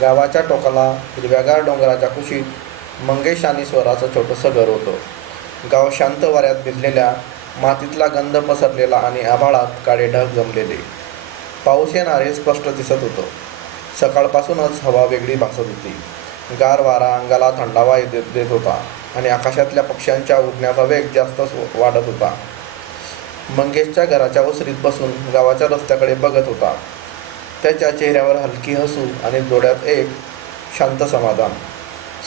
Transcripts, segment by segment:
गावाच्या टोकाला हिरव्यागार डोंगराच्या कुशीत मंगेश आणि स्वराचं छोटंसं घर होतं. गाव शांत वाऱ्यात भिजलेल्या, मातीतला गंध पसरलेला आणि आभाळात काळे ढग जमलेले. पाऊस येणार हे स्पष्ट दिसत होतं. सकाळपासूनच हवा वेगळी भासत होती. गार वारा अंगाला थंडावा देत होता आणि आकाशातल्या पक्ष्यांच्या उडण्याचा वेग जास्तच वाढत होता. मंगेशच्या घराच्या ओसरीत बसून गावाच्या रस्त्याकडे बघत होता. त्याच्या चेहऱ्यावर हलकी हसू आणि डोळ्यात एक शांत समाधान.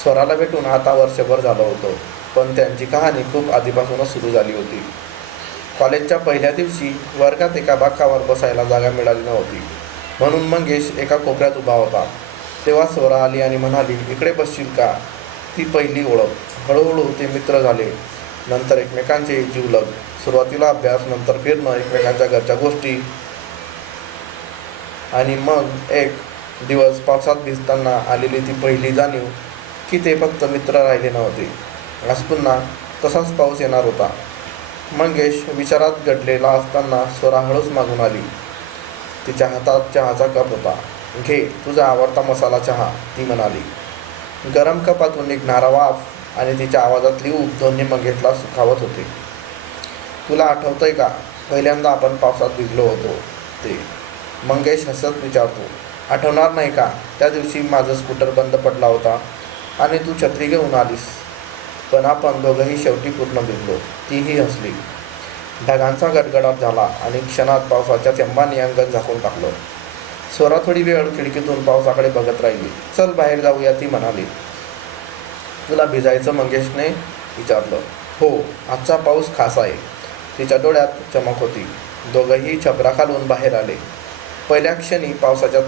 स्वराला भेटून आता वर्षभर झालं होतं, पण त्यांची कहाणी खूप आधीपासूनच सुरू झाली होती. कॉलेजच्या पहिल्या दिवशी वर्गात एका बाकावर बसायला जागा मिळाली नव्हती, म्हणून मंगेश एका कोपऱ्यात उभा होता. तेव्हा स्वरा आली आणि म्हणाली, इकडे बसशील का? ती पहिली ओळख. हळूहळू ते मित्र झाले. नंतर एकमेकांचे जीवलग. सुरुवातीला अभ्यास, नंतर फिरणं, एकमेकांच्या घरच्या गोष्टी आणि मग एक दिवस पावसात भिजताना आलेली ती पहिली जाणीव की ते फक्त मित्र राहिले नव्हते. आज पुन्हा तसाच पाऊस येणार होता. मंगेश विचारात गडलेला असताना स्वरा हळूच मागून आली. तिच्या हातात चहाचा कप होता. घे, तुझा आवडता मसाला चहा, ती म्हणाली. गरम कपातून निघणारा वाफ आणि तिच्या आवाजातली ऊब दोन्ही मंगेशला सुखावत होते. तुला आठवतंय का, पहिल्यांदा आपण पावसात भिजलो होतो ते? मंगेश हसत विचारतो. आठवणार नाही का? त्या दिवशी माझं स्कूटर बंद पडला होता आणि तू छत्री घेऊन आलीस, पण आपण दोघंही शेवटी पूर्ण भिजलो. तीही हसली. ढगांचा गडगडाट झाला आणि क्षणात पावसाच्या थेंबांनी अंगण झाकून टाकलं. स्वरा थोडी वेळ खिडकीतून पावसाकडे बघत राहिली. चल बाहेर जाऊया, ती म्हणाली. तुला भिजायचं? मंगेशने विचारलं. हो, आजचा पाऊस खास आहे. तिच्या डोळ्यात चमक होती. दोघंही छपरा खालून बाहेर आले. पहिल्या क्षणी पावसाच्या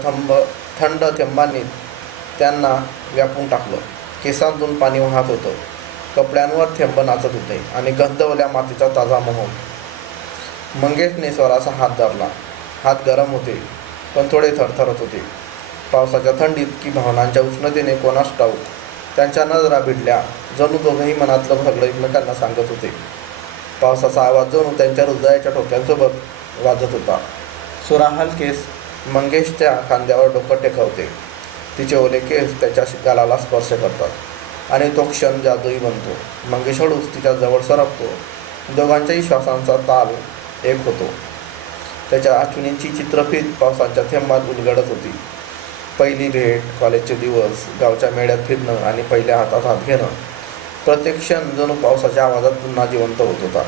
थंड थेंबांनी त्यांना व्यापून टाकलं. केसांतून पाणी वाहत होतं. कपड्यांवर थेंब नाचत होते आणि गंधवल्या मातीचा ताजा मोह. मंगेशने स्वराचा हात धरला. हात गरम होते, पण थोडे थरथरत होते. पावसाच्या थंडीत की भावनांच्या उष्णतेने कोणास ठाऊक त्यांच्या नजरा भिडल्या. जणू दोघंही मनातलं भरलं एकमेकांना सांगत होते. पावसाचा आवाज जणू त्यांच्या हृदयाच्या ठोक्यांसोबत वाजत होता. स्वरा हलकेस मंगेशच्या खांद्यावर डोकं टेकवते. तिचे ओले केस त्याच्या गालाला स्पर्श करतात आणि तो क्षण जादुई बनतो. मंगेश हळूच तिच्या जवळ सरकतो. दोघांच्याही श्वासांचा ताल एक होतो. त्याच्या आठवणींची चित्रफित पावसाच्या थेंबात उलगडत होती. पहिली भेट, कॉलेजचे दिवस, गावच्या मेळ्यात फिरणं आणि पहिल्या हातात हात घेणं. प्रत्येक क्षण जणू पावसाच्या आवाजात पुन्हा जिवंत होत होता.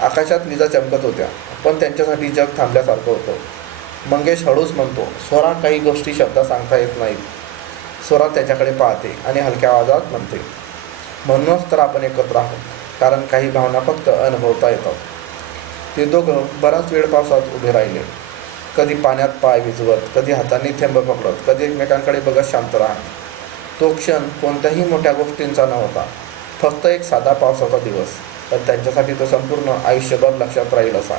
आकाशात विजा चमकत होत्या, पण त्यांच्यासाठी जग थांबल्यासारखं होतं. मंगेश हळूच म्हणतो, स्वरा, काही गोष्टी शब्दात सांगता येत नाहीत. स्वरा त्याच्याकडे पाहते आणि हलक्या आवाजात म्हणते, म्हणूनच तर आपण एकत्र आहोत, कारण काही भावना फक्त अनुभवता येतात. ते दोघं बराच वेळ पावसात उभे राहिले. कधी पाण्यात पाय भिजवत, कधी हातांनी थेंब पकडत, कधी एकमेकांकडे बघत शांत राहत. तो क्षण कोणत्याही मोठ्या गोष्टींचा नव्हता, फक्त एक साधा पावसाचा दिवस, पण त्यांच्यासाठी तो संपूर्ण आयुष्यभर लक्षात राहील असा.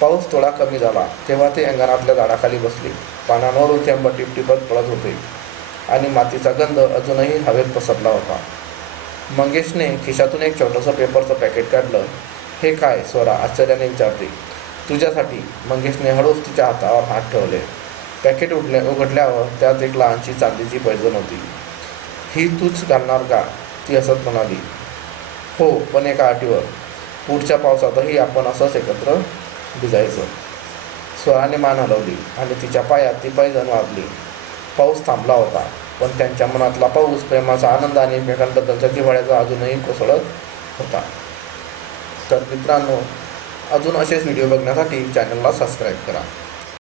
पाऊस थोडा कमी झाला तेव्हा ते अंगणातल्या झाडाखाली बसले. पानांवरून थेंब टिपटिपत पडत होते आणि मातीचा गंध अजूनही हवेत पसरला होता. मंगेशने खिशातून एक छोटंसं पेपरचं पॅकेट काढलं. हे काय? स्वरा आश्चर्याने विचारते. तुझ्यासाठी. मंगेशने हळूच तिच्या हातावर हात ठेवले. पॅकेट उघडल्यावर त्यात एक लहानशी चांदीची पैंजण होती. ही तूच घालणार का? ती हसत म्हणाली. हो, पण एका अटीवर. पुढच्या पावसातही आपण असंच एकत्र भिजायचं. स्वराने मान हलवली आणि तिच्या पायात ती पैंजण वाजली. पाऊस थांबला होता, पण त्यांच्या मनातला पाऊस, प्रेमाचा आनंद आणि एकमेकांबद्दलच्या जिव्हाळ्याचा अजूनही कोसळत होता. तर मित्रांनो, अजून असेच व्हिडिओ बघण्यासाठी चॅनलला सबस्क्राईब करा.